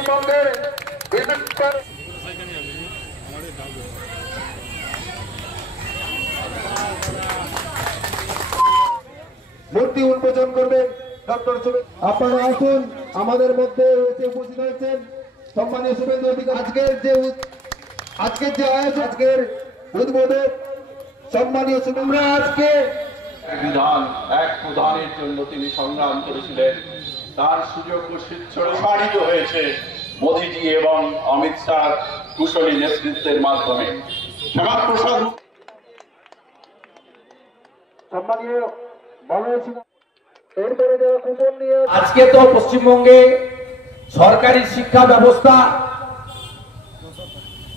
পশ্চিমবঙ্গের মূর্তি উন্মোচন করবেন ডক্টর শুভেন্দু। আপনারা আসুন, আমাদের মধ্যে এসে উপস্থিত হয়েছেন সম্মানীয় শুভেন্দু অধিকারী। আজকের যে আয়োজন, আজকের উদ্বোধক সম্মানীয় শুভেন্দু। আজকে বিধান এক প্রধানের জন্য তিনি সংগ্রাম করেছিলেন, তার সুযোগ প্রসারিত হয়েছে মোদীজি এবং অমিত শাহ কুশলী নেতৃত্বের মাধ্যমে। সম্মানীয় এরপরে যারা কুপন নিয়ে আজকে তো পশ্চিমবঙ্গে সরকারি শিক্ষা ব্যবস্থা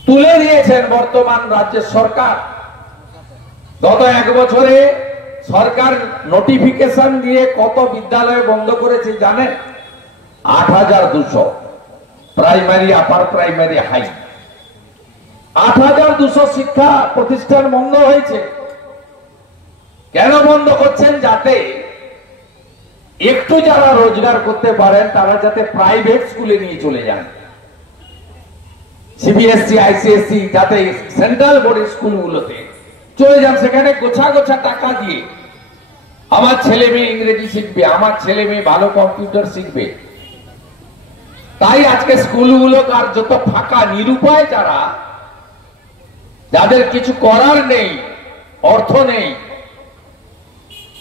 তুলে দিয়েছেন বর্তমান রাজ্যের সরকার। গত এক বছরে সরকার নোটিফিকেশন দিয়ে কত বিদ্যালয় বন্ধ করেছে জানেন? ৮,২০০ প্রাইমারি, আপার প্রাইমারি, হাই। ৮,২০০ শিক্ষা প্রতিষ্ঠান বন্ধ হয়েছে। কেন বন্ধ করছেন? যাতে একটু যারা রোজগার করতে পারেন তারা যাতে প্রাইভেট স্কুলে নিয়ে চলে যান, সিবিএসসি, আইসিএসসি, যাতে সেন্ট্রাল বোর্ডের স্কুলগুলোতে চলে যান। সেখানে গোছা গোছা টাকা দিয়ে আমার ছেলে মেয়ে ইংরেজি শিখবে, আমার ছেলে মেয়ে ভালো কম্পিউটার শিখবে। তাই আজকে স্কুলগুলো কার্যত ফাঁকা, নিরুপায় যারা, যাদের কিছু করার নেই, অর্থ নেই,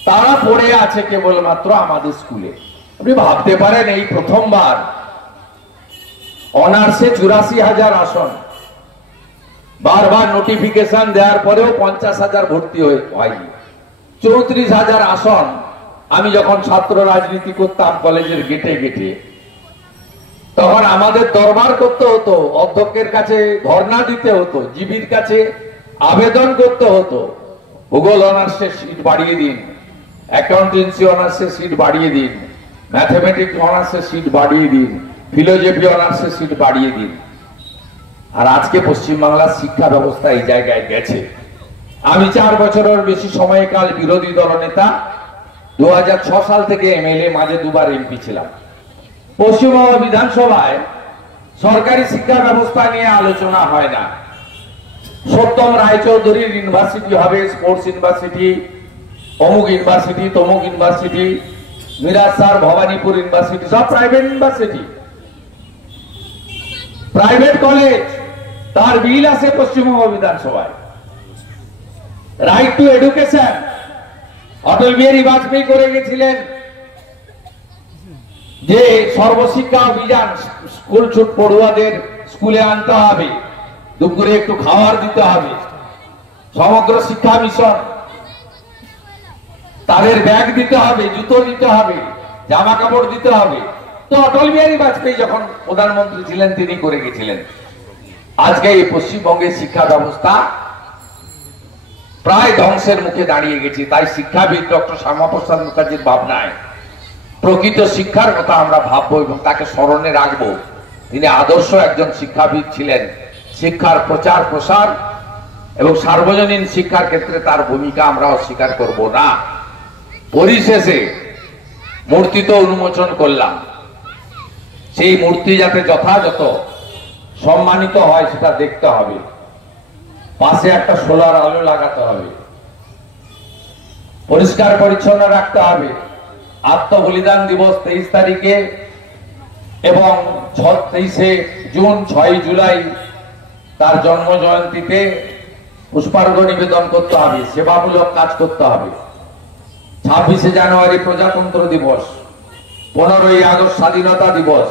তারা পড়ে আছে কেবলমাত্র আমাদের স্কুলে। আপনি ভাবতে পারেন এই প্রথমবার অনার্সে ৮৪,০০০ আসন, বারবার নোটিফিকেশন দেওয়ার পরেও ৫০,০০০ ভর্তি হয়নি। ৩৪,০০০ আসন। আমি যখন ছাত্র রাজনীতি করতাম কলেজের গেটে গেটে, তখন আমাদের দরবার করতে হতো, অধ্যক্ষের কাছে ধর্ণা দিতে হতো, জিবির কাছে আবেদন করতে হতো, ভূগোল অনার্সের সিট বাড়িয়ে দিন, অ্যাকাউন্টেন্সি অনার্সের সিট বাড়িয়ে দিন, ম্যাথমেটিক্স অনার্সের সিট বাড়িয়ে দিন, ফিলোজফি অনার্সের সিট বাড়িয়ে দিন। আর আজকে পশ্চিমবাংলার শিক্ষা ব্যবস্থা এই জায়গায় গেছে। আমি ৪ বছরের বেশি সময়কাল বিরোধী দলনেতা, ২০০৬ সাল থেকে এমএলএ, মাঝে ২বার এমপি ছিলাম। পশ্চিমবঙ্গ বিধানসভায় সরকারি শিক্ষা ব্যবস্থা নিয়ে আলোচনা হয় না। সত্যম রায়চৌধুরীর ইউনিভার্সিটি হবে, স্পোর্টস ইউনিভার্সিটি, অমুক ইউনিভার্সিটি, তমুক university, Miraj sir Bhawanipur university, সব প্রাইভেট ইউনিভার্সিটি, প্রাইভেট কলেজ। তার বিল আছে পশ্চিমবঙ্গ বিধানসভায়। Right to education Atal Bihari Vajpayee করে গেছিলেন যে সর্বশিক্ষা অভিযান, স্কুল ছুট পড়ুয়াদের স্কুলে আনতে হবে, দুপুরে একটু খাবার দিতে হবে, সমগ্র শিক্ষা মিশন, তাদের ব্যাগ দিতে হবে, জুতো দিতে হবে, জামা কাপড় দিতে হবে। তো অটল বিহারী বাজপেয়ী যখন প্রধানমন্ত্রী ছিলেন তিনি করে গেছিলেন। আজকে এই পশ্চিমবঙ্গের শিক্ষা ব্যবস্থা প্রায় ধ্বংসের মুখে দাঁড়িয়ে গেছে। তাই শিক্ষাবিদ ডক্টর শ্যামাপ্রসাদ মুখার্জির ভাবনায় প্রকৃত শিক্ষার কথা আমরা ভাববো এবং তাকে স্মরণে রাখবো। তিনি আদর্শ একজন শিক্ষাবিদ ছিলেন। শিক্ষার প্রচার প্রসার এবং সার্বজনীন শিক্ষার ক্ষেত্রে তার ভূমিকা আমরা অস্বীকার করব না। পরিশেষে মূর্তি তো উন্মোচন করলাম, সেই মূর্তি যাতে যথাযথ সম্মানিত হয় সেটা দেখতে হবে। পাশে একটা সোলার আলো লাগাতে হবে, পরিষ্কার পরিচ্ছন্ন রাখতে হবে। আত্মবলিদান দিবস 23 তারিখে এবং 23শে জুন, 6 জুলাই তার জন্ম জয়ন্তীতে পুষ্পার্ঘ্য নিবেদন করতে হবে, সেবামূলক কাজ করতে হবে। 26শে জানুয়ারি প্রজাতন্ত্র দিবস, 15ই আগস্ট স্বাধীনতা দিবস,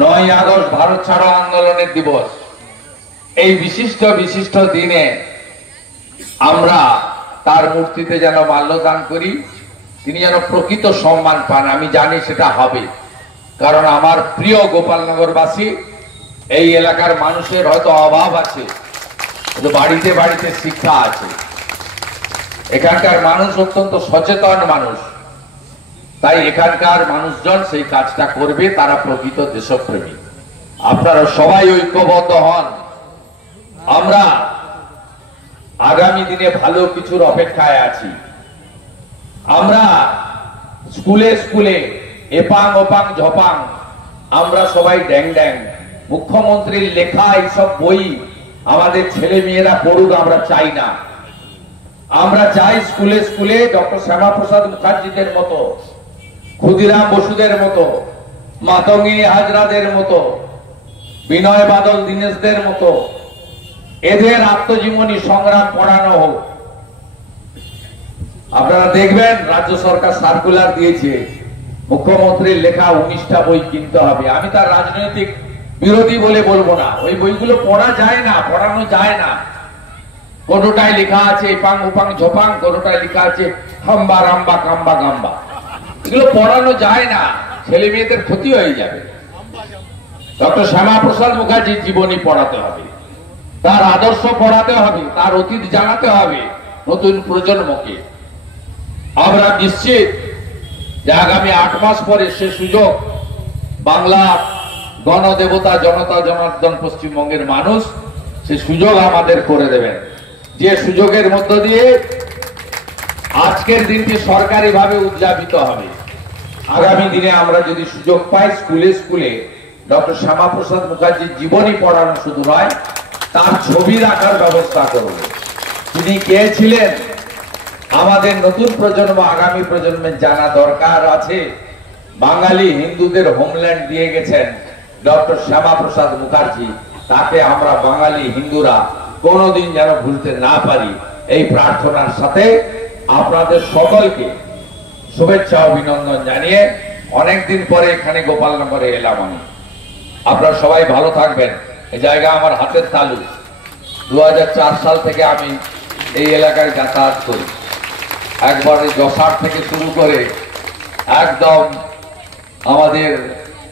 9ই আগস্ট ভারত ছাড়ো আন্দোলনের দিবস। এই বিশিষ্ট বিশিষ্ট দিনে আমরা তার মূর্তিতে যেন মাল্যদান করি, তিনি যেন প্রকৃত সম্মান পান। আমি জানি সেটা হবে, কারণ আমার প্রিয় গোপালনগরবাসী, এই এলাকার মানুষের হয়তো অভাব আছে, বাড়িতে বাড়িতে শিক্ষা আছে, এখানকার মানুষ অত্যন্ত সচেতন মানুষ, তাই এখানকার মানুষজন সেই কাজটা করবে, তারা প্রকৃত দেশপ্রেমী। আপনারা সবাই ঐক্যবদ্ধ হন। আমরা আগামী দিনে ভালো কিছুর অপেক্ষায় আছি। আমরা স্কুলে স্কুলে এপাং ওপাং ঝপাং আমরা সবাই ড্যাং ড্যাং। মুখ্যমন্ত্রীর লেখা এইসব বই আমাদের ছেলে মেয়েরা পড়ুক আমরা চাই না। আমরা চাই স্কুলে স্কুলে ডক্টর শ্যামাপ্রসাদ মুখার্জিদের মতো, ক্ষুদিরাম বসুদের মতো, মাতঙ্গী হাজরাদের মতো, বিনয় বাদল দীনেশদের মতো এদের আত্মজীবনী সংগ্রাম পড়ানো হোক। আপনারা দেখবেন রাজ্য সরকার সার্কুলার দিয়েছে মুখ্যমন্ত্রীর লেখা 19টা বই কিনতে হবে। আমি তার রাজনৈতিক বিরোধী বলে বলবো না, ওই বইগুলো পড়া যায় না, পড়ানো যায় না। কোনোটায় লেখা আছে পাং উপাং ঝোপাং, কোনোটায় লেখা আছে হাম্বা রাম্বা কাম্বা গাম্বা। এগুলো পড়ানো যায় না, ছেলে মেয়েদের ক্ষতি হয়ে যাবে। ডক্টর শ্যামাপ্রসাদ মুখার্জির জীবনী পড়াতে হবে, তার আদর্শ পড়াতে হবে, তার অতীত জানাতে হবে নতুন প্রজন্মকে। আমরা নিশ্চিত যে আগামী 8 মাস পরে সে সুযোগ বাংলা গণদেবতা জনতা জনার্দন পশ্চিমবঙ্গের মানুষ সে সুযোগ আমাদের করে দেবেন, যে সুযোগের মধ্য দিয়ে আজকের দিনটি সরকারিভাবে উদযাপিত হবে। আগামী দিনে আমরা যদি সুযোগ পাই স্কুলে স্কুলে ডক্টর শ্যামাপ্রসাদ মুখার্জির জীবনী পড়ানো শুধু নয়, তার ছবি রাখার ব্যবস্থা করব। তিনি কে ছিলেন আমাদের নতুন প্রজন্ম, আগামী প্রজন্মের জানা দরকার আছে। বাঙালি হিন্দুদের হোমল্যান্ড দিয়ে গেছেন ডক্টর শ্যামাপ্রসাদ মুখার্জি, তাকে আমরা বাঙালি হিন্দুরা কোনোদিন যেন ভুলতে না পারি, এই প্রার্থনার সাথে আপনাদের সকলকে শুভেচ্ছা অভিনন্দন জানিয়ে অনেকদিন পরে এখানে গোপালনগরে এলাম আমি। আপনারা সবাই ভালো থাকবেন। এই জায়গা আমার হাতের তালু। 2004 সাল থেকে আমি এই এলাকায় যাতায়াত করি। একবারে যশার থেকে শুরু করে একদম আমাদের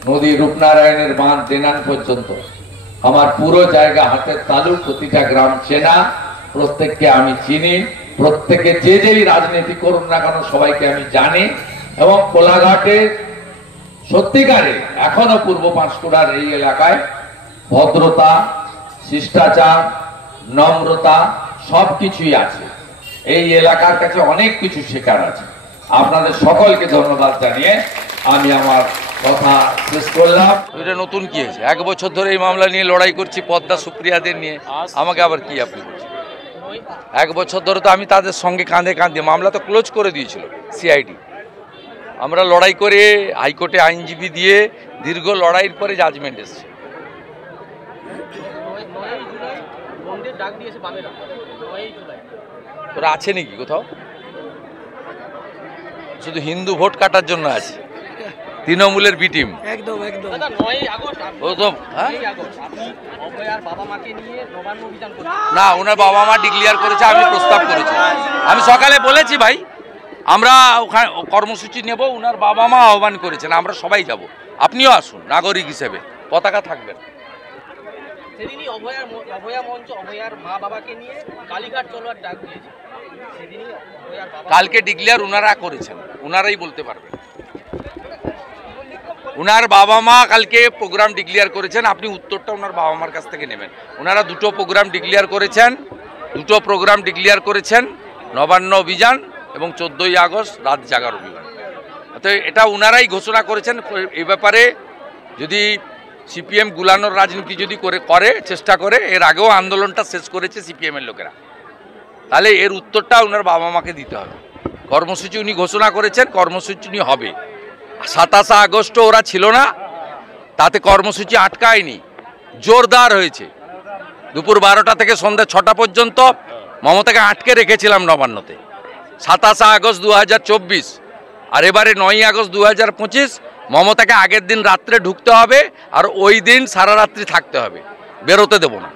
নদী রূপনারায়ণের বাঁধ দেনান পর্যন্ত আমার পুরো জায়গা হাতের তালু। প্রতিটা গ্রাম চেনা, প্রত্যেককে আমি চিনি, প্রত্যেকে যে যেই রাজনীতি করুন না কেন সবাইকে আমি জানি। এবং কোলাঘাটে সত্যিকারে এখনো পূর্ব পাঁশকুড়ার এই এলাকায় ভদ্রতা, শিষ্টাচার, নম্রতা সবকিছুই আছে। এই এলাকার কাছে অনেক কিছু শেখার আছে। আপনাদের সকলকে ধন্যবাদ জানিয়ে আমি আমার কথা শেষ করলাম। এটা নতুন কি হয়েছে? 1 বছর ধরে এই মামলা নিয়ে লড়াই করছি, পদ্মা সুপ্রিয়াদের নিয়ে। আমাকে আবার কি আপনি বলছেন? 1 বছর ধরে তো আমি তাদের সঙ্গে কাঁধে কাঁধে, মামলা তো ক্লোজ করে দিয়েছিল সিআইডি। আমরা লড়াই করে হাইকোর্টে আইনজীবী দিয়ে দীর্ঘ লড়াইয়ের পরে জাজমেন্ট এসছে। ওরা আছে নাকি কোথাও? শুধু হিন্দু ভোট কাটার জন্য আছে, তৃণমূলের বি টিম। একদম একদম না, ওনার বাবা মা ডিক্লেয়ার করেছে, আমি প্রস্তাব করেছি। আমি সকালে বলেছি ভাই আমরা ওখানে কর্মসূচি নেব, ওনার বাবা মা আহ্বান করেছেন, আমরা সবাই যাব, আপনিও আসুন নাগরিক হিসেবে, পতাকা থাকবেন। সেদিনই অভয়া মঞ্চ অভয়ার মা বাবাকে নিয়ে কালীঘাট চলার ডাক দিয়েছে। সেদিনই অভয়ার বাবা কালকে ডিক্লেয়ার ওনারা করেছেন, ওনারাই বলতে পারবেন। ওনার বাবা মা কালকে প্রোগ্রাম ডিক্লেয়ার করেছেন, আপনি উত্তরটা ওনার বাবা মার কাছ থেকে নেবেন। ওনারা দুটো প্রোগ্রাম ডিক্লেয়ার করেছেন, নবান্ন অভিযান এবং 14ই আগস্ট রাত জাগার অভিযান। তো এটা ওনারাই ঘোষণা করেছেন। এই ব্যাপারে যদি সিপিএম গুলানোর রাজনীতি যদি করে চেষ্টা করে, এর আগেও আন্দোলনটা শেষ করেছে সিপিএমের লোকেরা, তাহলে এর উত্তরটা ওনার বাবা মাকে দিতে হবে। কর্মসূচি উনি ঘোষণা করেছেন, কর্মসূচি উনি হবে। 27 আগস্ট ওরা ছিল না, তাতে কর্মসূচি আটকায়নি, জোরদার হয়েছে। দুপুর 12টা থেকে সন্ধ্যা 6টা পর্যন্ত মমতাকে আটকে রেখেছিলাম নবান্নতে। 27 আগস্ট 2024 আর এবারে 9ই আগস্ট 2025 মমতাকে আগের দিন রাত্রে ঢুকতে হবে আর ওই দিন সারা রাত্রি থাকতে হবে, বেরোতে দেব না।